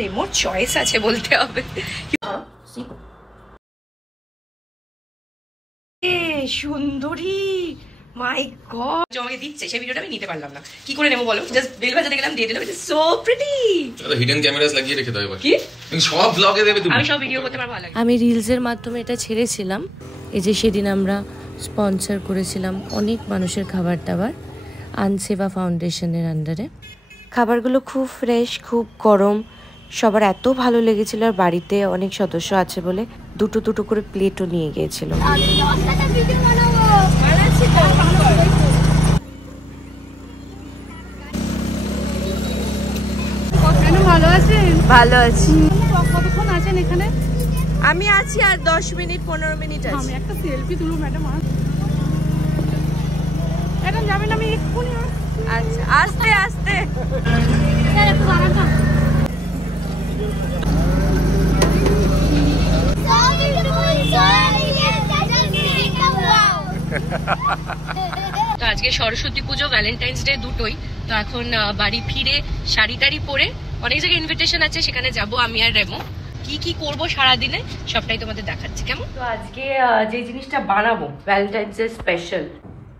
রেমোর choice আছে বলতে হবে। সুন্দরী মাই গড, আমাকে দিচ্ছে সেই ভিডিওটা আমি নিতে পারলাম না, কি করে নেবো বলো? জাস্ট বেল বাজাতে গেলাম, দিয়ে দিলাম, it is so pretty. Hidden cameras লাগিয়ে রেখে দাও এবার। কি সব ব্লগে দেবে তুমি? আমি সব ভিডিও করতে পারবো, ভালো লাগে। আমি রিলসের মাধ্যমে এটা ছেড়েছিলাম। এই যে সেদিন আমরা স্পন্সর করেছিলাম অনেক মানুষের খাবার দাবার আনসেবা ফাউন্ডেশনের আন্ডারে। খাবারগুলো খুব ফ্রেশ, খুব গরম, সবার এত ভালো লেগেছিল। আর বাড়িতে অনেক সদস্য আছে বলে দুটো দুটো করে প্লেটও নিয়ে গিয়েছিল। ভালো আছেন? ভালো আছি। কতক্ষণ আছেন এখানে? আমি আছি আর 10 মিনিট 15 মিনিট আছে। আমি একটা সেলফি তুলব ম্যাডাম। ম্যাডাম যাবেন? আমি এক্ষুনি। আচ্ছা, আস্তে আস্তে। স্যার একটু দাঁড়ান। তো আজকে সরস্বতী পুজো, ভ্যালেন্টাইন্স ডে দুটোই। তো এখন বাড়ি ফিরে শাড়ি টাড়ি পরে অনেক জায়গায় ইনভিটেশন আছে, সেখানে যাব আমি আর রেমো। কি কি করব সারাদিনে সবটাই তোমাদের দেখাচ্ছি, কেমন? তো আজকে যে জিনিসটা বানাবো ভ্যালেন্টাইন্স ডে স্পেশাল।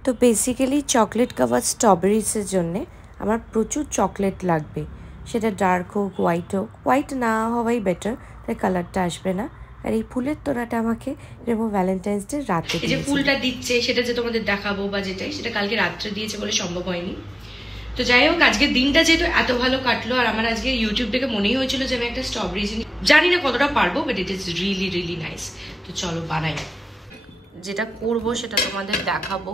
তো বেসিক্যালি চকলেট কাভার স্ট্রবেরিজের জন্যে আমার প্রচুর চকলেট লাগবে, সেটা ডার্ক হোক হোয়াইট হোক। হোয়াইট না হওয়াই বেটার, তাই কালারটা আসবে না। আর এই ফুলের তোড়াটা আমাকে রেমো ভ্যালেন্টাইন্স ডে রাতে, এই যে ফুলটা দিচ্ছে সেটা যে তোমাদের দেখাবো বা যেটাই, সেটা কালকে রাত্রে দিয়েছে বলে সম্ভব হয়নি। তো যাই হোক, আজকের দিনটা যেহেতু এত ভালো কাটলো, আর আমার আজকে ইউটিউব থেকে মনেই হয়েছিল যে আমি একটা স্ট্রবেরি, জানি না কতটা পারবো, but it is really really nice. তো চলো বানাই, যেটা করবো সেটা তোমাদের দেখাবো।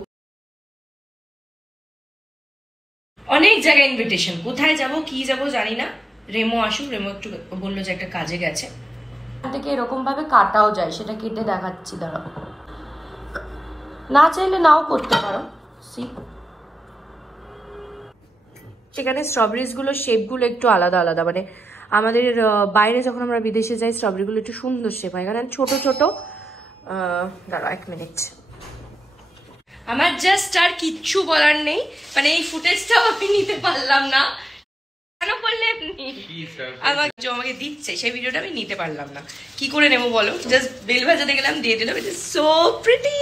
অনেক জায়গায় ইনভিটেশন, কোথায় যাব কি যাব জানি না। রেমো আসুক, রেমো একটু বললো যে একটা কাজে গেছে। থেকে এরকম ভাবে কাটাও যায়, সেটা কেটে দেখাচ্ছি, দাঁড়াও। না চাইলে নাও করতে পারো। সি, সেখানে স্ট্রবেরিজ গুলোর শেপ গুলো একটু আলাদা আলাদা, মানে আমাদের বাইরে যখন আমরা বিদেশে যাই স্ট্রবেরি গুলো একটু সুন্দর শেপ হয়, এখানে ছোট ছোট। দাঁড়াও 1 মিনিট। আমার জাস্ট আর কিচ্ছু বলার নেই, মানে এই ফুটেজটাও আমি নিতে পারলাম না। কেন বললে আপনি? আমাকে দিচ্ছে সেই ভিডিওটা আমি নিতে পারলাম না, কি করে নেবো বলো? জাস্ট বেল বাজাতে গেলাম, দিয়ে দিলাম, it is so pretty.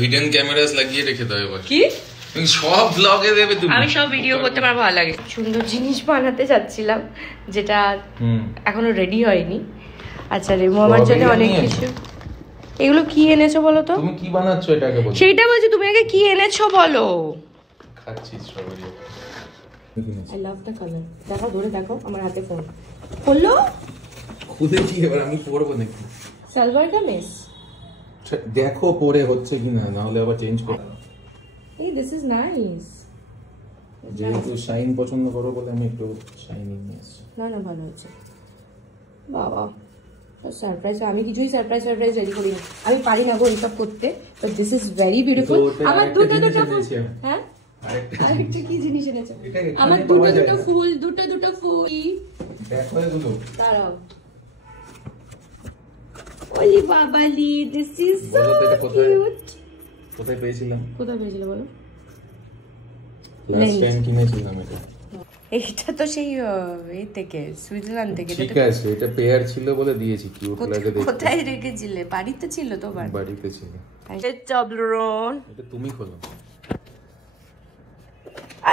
Hidden cameras লাগিয়ে রেখে দাও এবার। কি সব ব্লগে দেবে তুমি? আমি সব ভিডিও করতে পারবো, ভালো লাগে। সুন্দর জিনিস বানাতে চাচ্ছিলাম, যেটা এখনো রেডি হয়নি। আচ্ছা রেমো আমার জন্য অনেক কিছু। এগুলো কি এনেছো বলো তো? তুমি কি বানাচ্ছো এটাকে বলো? সেইটা বলছি, তুমি আগে কি এনেছো বলো। খাচ্ছি strawberry. I love the colour. দেখো ধরে দেখো, আমার হাতে ফোন হলো। খুলেছি এবার আমি পরবো নাকি? সালোয়ার কামিজ দেখো পরে হচ্ছে কিনা, না হলে আবার চেঞ্জ করো। এই দিস ইজ নাইস। যেহেতু শাইন পছন্দ করো বলে আমি একটু শাইনিং নিয়েছি। না না ভালো হয়েছে বাবা। সারপ্রাইজ, আমি কিছুই সারপ্রাইজ রেডি করি না, আমি পারি না গো এইসব করতে, but this is very beautiful. আমার দুটো হ্যাঁ আরেকটা কি জিনিস এনেছো? আমার দুটো ফুল, দুটো ফুল। দেখো এগুলো, দাঁড়াও। ওলি বাবালি, দিস ইজ সো কিউট। কোথায় পেয়েছিলাম? কোথায় পেয়েছিলে বলো? লাস্ট টাইম কিনেছিলাম এটা। এটা তো সেই এই থেকে, সুইজারল্যান্ড থেকে। ঠিক আছে, এটা পেয়ার ছিল বলে দিয়েছি, কিউট লাগে দেখতে। কোথায় রেখেছিলে? বাড়িতে ছিল তোমার? বাড়িতে ছিল। চাবলরন, এটা তুমি খোলো।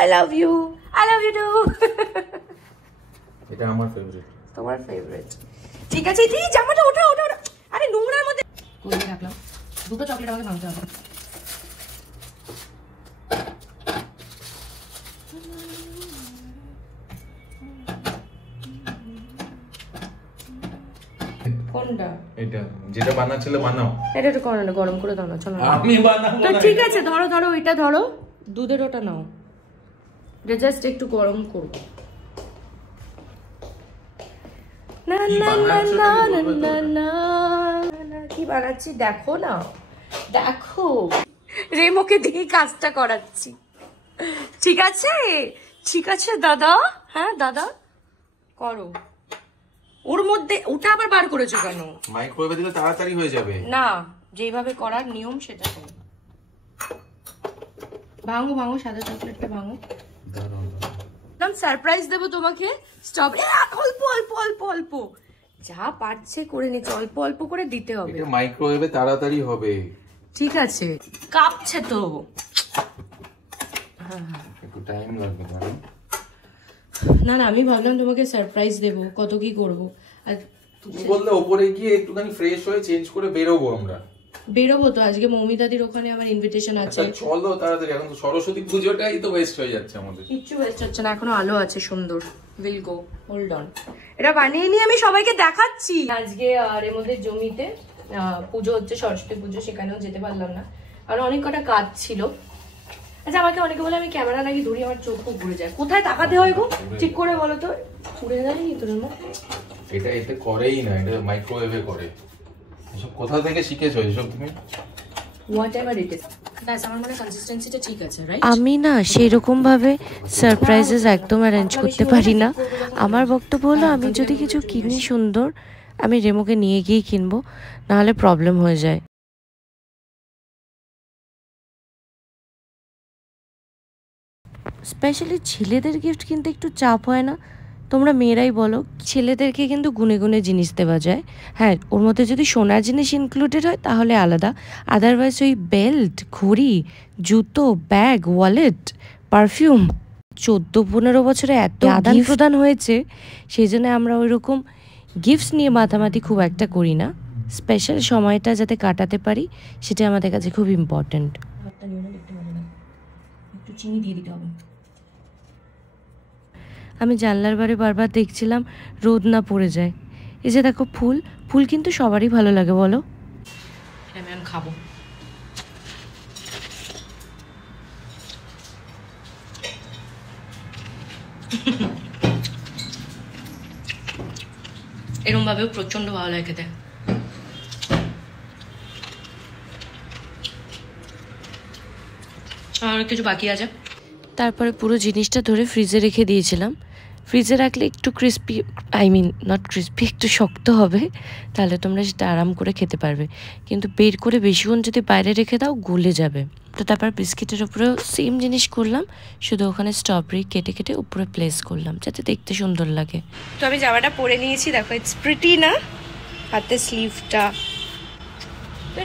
I love you too. এটা আমার ফেভারিট। তোমার ফেভারিট? ঠিক আছে, এই জামাটা ওঠা। আরে নোংরার মধ্যে কোথায় রাখলাম? দুটো চকলেট আমাকে নামতে হবে। কোনটা? এটা যেটা বানাচ্ছিল বানাও। এটা একটু গরম করে দাও না, চলো। আমি বানাবো তো না। ঠিক আছে, ধরো এটা ধরো, দুধের ওটা নাও। এটা জাস্ট একটু গরম করব। না না না না না না না, কি বানাচ্ছি দেখো না, দেখো। রেমোকে দিয়ে কাজটা করাচ্ছি। ঠিক আছে দাদা। হ্যাঁ দাদা করো। ওর মধ্যে ওটা আবার বার করেছো কেন? মাইক্রোওয়েভে দিলে তাড়াতাড়ি হয়ে যাবে। না, যেভাবে করার নিয়ম সেটা করো। ভাঙো সাদা চকলেটটা ভাঙো। দাঁড়াও, সারপ্রাইজ দেবো তোমাকে। স্ট্রবেরি অল্প অল্প অল্প অল্প যা পারছে করে নিচ্ছে, অল্প অল্প করে দিতে হবে। এটা মাইক্রোওয়েভে তাড়াতাড়ি হবে। ঠিক আছে, কাঁপছে তো। একটু টাইম লাগবে ম্যাডাম। না না, আমি ভাবলাম তোমাকে সারপ্রাইজ দেবো, কত কি করবো। আর তুমি বললে ওপরে গিয়ে একটুখানি ফ্রেশ হয়ে চেঞ্জ করে বেরোবো আমরা। বেরোবো তো, আজকে মৌমিতাদির ওখানে আমার ইনভিটেশন আছে। চলো তাড়াতাড়ি, এখন তো সরস্বতী পুজোটাই তো ওয়েস্ট হয়ে যাচ্ছে আমাদের। কিচ্ছু ওয়েস্ট হচ্ছে না, এখনো আলো আছে সুন্দর। Will go, hold on. এটা বানিয়ে নিয়ে আমি সবাইকে দেখাচ্ছি। আজকে আর এর মধ্যে জমিতে পুজো হচ্ছে, সরস্বতী পুজো, সেখানেও যেতে পারলাম না কারণ অনেক কটা কাজ ছিল। আচ্ছা, আমাকে অনেকে বলে আমি ক্যামেরা নাকি ধরি, আমার চোখ খুব ঘুরে যায়। কোথায় তাকাতে হয় গো ঠিক করে বলো তো? ঘুরে যায়নি তোর মুখ? এটা এতে করেই না, এটা মাইক্রোওয়েভে করে। এসব কোথা থেকে শিখেছো এসব তুমি? হোয়াটএভার ইট ইজ, ব্যাস আমার মনে কনসিস্টেন্সিটা ঠিক আছে, রাইট? আমি না সেরকম ভাবে সারপ্রাইজেস একদম অ্যারেঞ্জ করতে পারি না। আমার বক্তব্য হলো, আমি যদি কিছু কিনি সুন্দর, আমি রেমোকে নিয়ে গিয়েই কিনবো, নাহলে প্রবলেম হয়ে যায়। স্পেশালি ছেলেদের গিফট কিনতে একটু চাপ হয় না? তোমরা মেয়েরাই বলো, ছেলেদেরকে কিন্তু গুনে গুনে জিনিস দেওয়া যায়। হ্যাঁ, ওর মধ্যে যদি সোনার জিনিস ইনক্লুডেড হয় তাহলে আলাদা, আদারওয়াইজ ওই বেল্ট, ঘড়ি, জুতো, ব্যাগ, ওয়ালেট, পারফিউম 14-15 বছরে এত আদান প্রদান হয়েছে, সেই জন্য আমরা ওই রকম গিফটস নিয়ে মাতামাতি খুব একটা করি না। স্পেশাল সময়টা যাতে কাটাতে পারি সেটা আমাদের কাছে খুব ইম্পর্ট্যান্ট। একটু চিনি দিয়ে দিতে হবে। আমি জানলার বারে বারবার দেখছিলাম রোদ না পড়ে যায়। এই যে দেখো ফুল, ফুল কিন্তু সবারই ভালো লাগে বলো? আমি এখন খাবো। এরকম ভাবেও প্রচন্ড ভালো লাগে খেতে। আর কিছু বাকি আছে। তারপরে পুরো জিনিসটা ধরে ফ্রিজে রেখে দিয়েছিলাম। ফ্রিজে রাখলে একটু ক্রিস্পি, নট ক্রিস্পি, একটু শক্ত হবে, তাহলে তোমরা সেটা আরাম করে খেতে পারবে। কিন্তু বের করে বেশিক্ষণ যদি বাইরে রেখে দাও গলে যাবে। তো তারপর বিস্কিটের উপরেও সেম জিনিস করলাম, শুধু ওখানে স্ট্রবেরি কেটে কেটে উপরে প্লেস করলাম যাতে দেখতে সুন্দর লাগে। তো আমি জামাটা পরে নিয়েছি, দেখো ইটস প্রিটি না? হাতে স্লিভটা,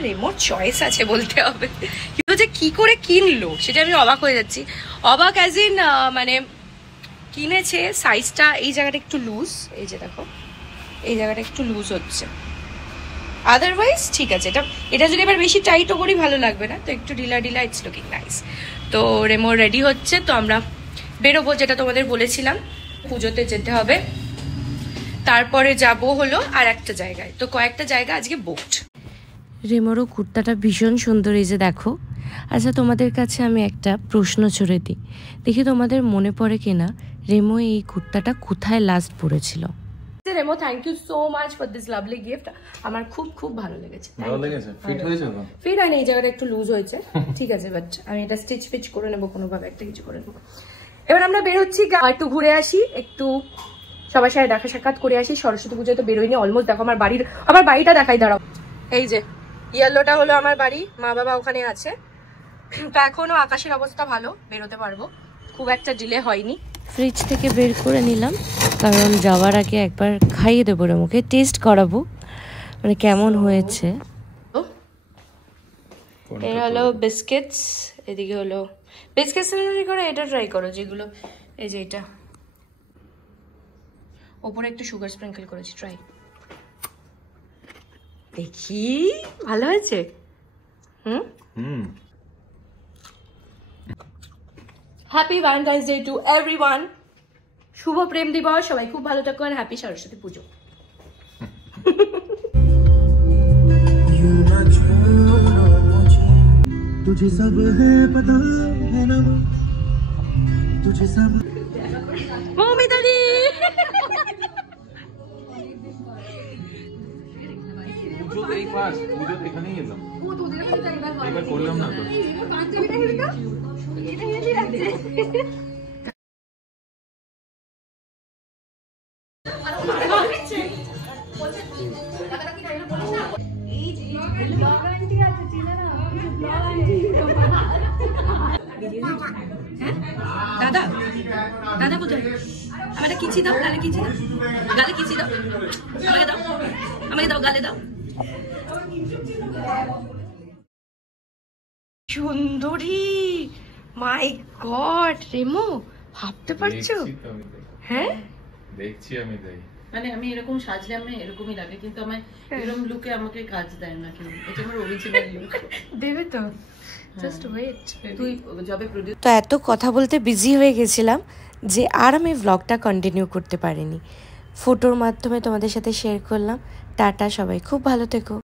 রেমোর চয়েস আছে বলতে হবে। কিন্তু যে কি করে কিনলো সেটা আমি অবাক হয়ে যাচ্ছি। অবাক অ্যাজ ইন মানে কিনেছে, সাইজটা এই জায়গাটা একটু লুজ, এই যে দেখো এই জায়গাটা একটু লুজ হচ্ছে, আদারওয়াইজ ঠিক আছে। এটা যদি এবার বেশি টাইটও করি ভালো লাগবে না, তো একটু ঢিলা ঢিলা, ইটস লুকিং নাইস। তো রেমো রেডি হচ্ছে, তো আমরা বেরোবো, যেটা তোমাদের বলেছিলাম পুজোতে যেতে হবে। তারপরে যাব হলো আর একটা জায়গায়, তো কয়েকটা জায়গা আজকে বুকড। রেমোরও কুর্তাটা ভীষণ সুন্দর, এই যে দেখো। আচ্ছা, তোমাদের কাছে আমি একটা প্রশ্ন ছড়ে দিই, দেখি তোমাদের মনে পড়ে কিনা রেমো এই কুর্তাটা কোথায় লাস্ট পরেছিল? Remo, thank you so much for this lovely gift. আমার খুব খুব ভালো লেগেছে। ভালো লেগেছে? ফিট হয়েছে তো? ফিট হয়নি, এই জায়গাটা একটু লুজ হয়েছে, ঠিক আছে, বাট আমি এটা স্টিচ ফিচ করে নেবো, কোনোভাবে একটা কিছু করে নেবো। এবার আমরা বেরোচ্ছি, একটু ঘুরে আসি, একটু সবার সাথে দেখা সাক্ষাৎ করে আসি। সরস্বতী পুজোয় তো বেরোয়নি অলমোস্ট। দেখো আমার বাড়িটা দেখাই, দাঁড়াও। এই যে ইয়েলোটা হলো আমার বাড়ি, মা বাবা ওখানে আছে। তো এখনো আকাশের অবস্থা ভালো, বেরোতে পারবো, খুব একটা ডিলে হয়নি। ফ্রিজ থেকে বের করে নিলাম, কারণ যাওয়ার আগে একবার খাইয়ে দেবো রেমোকে, টেস্ট করাবো মানে কেমন হয়েছে। এর হলো বিস্কিটস, এদিকে হলো বিস্কিটস করে এটা ট্রাই করো, যেগুলো এই যে এটা ওপরে একটু সুগার স্প্রিঙ্কেল করেছি, ট্রাই দেখি ভালো হয়েছে। Happy Valentine's Day to everyone. শুভ প্রেম দিবস, সবাই খুব ভালো থাকো, আর হ্যাপি সরস্বতী পুজো। तुझे सब है पता है ना, तुझे सब মৌমিতাদি পুজো এই পাস, পুজো এখানেই এলাম, এবার করলাম না তো। হ্যাঁ দাদা দাদা কোথায়? আমাকে কিচি দাও, গালে কিচি দাও, গালে কিচি দাও, আমাকে দাও, আমাকে দাও, গালে দাও। সুন্দরী, মাই গড রেমো, ভাবতে পারছো? হ্যাঁ দেখছি আমি তাই। মানে আমি এরকম সাজলে আমি এরকমই লাগে, কিন্তু আমার এরকম লুকে আমাকে কাজ দেয় না, কিন্তু এটা আমার অরিজিনাল লুক। দেবে তো, জাস্ট ওয়েট। তুই যবে প্রডিউস। তো এত কথা বলতে বিজি হয়ে গেছিলাম যে আর আমি ভ্লগটা কন্টিনিউ করতে পারিনি। ফটোর মাধ্যমে তোমাদের সাথে শেয়ার করলাম। টাটা, সবাই খুব ভালো থেকো।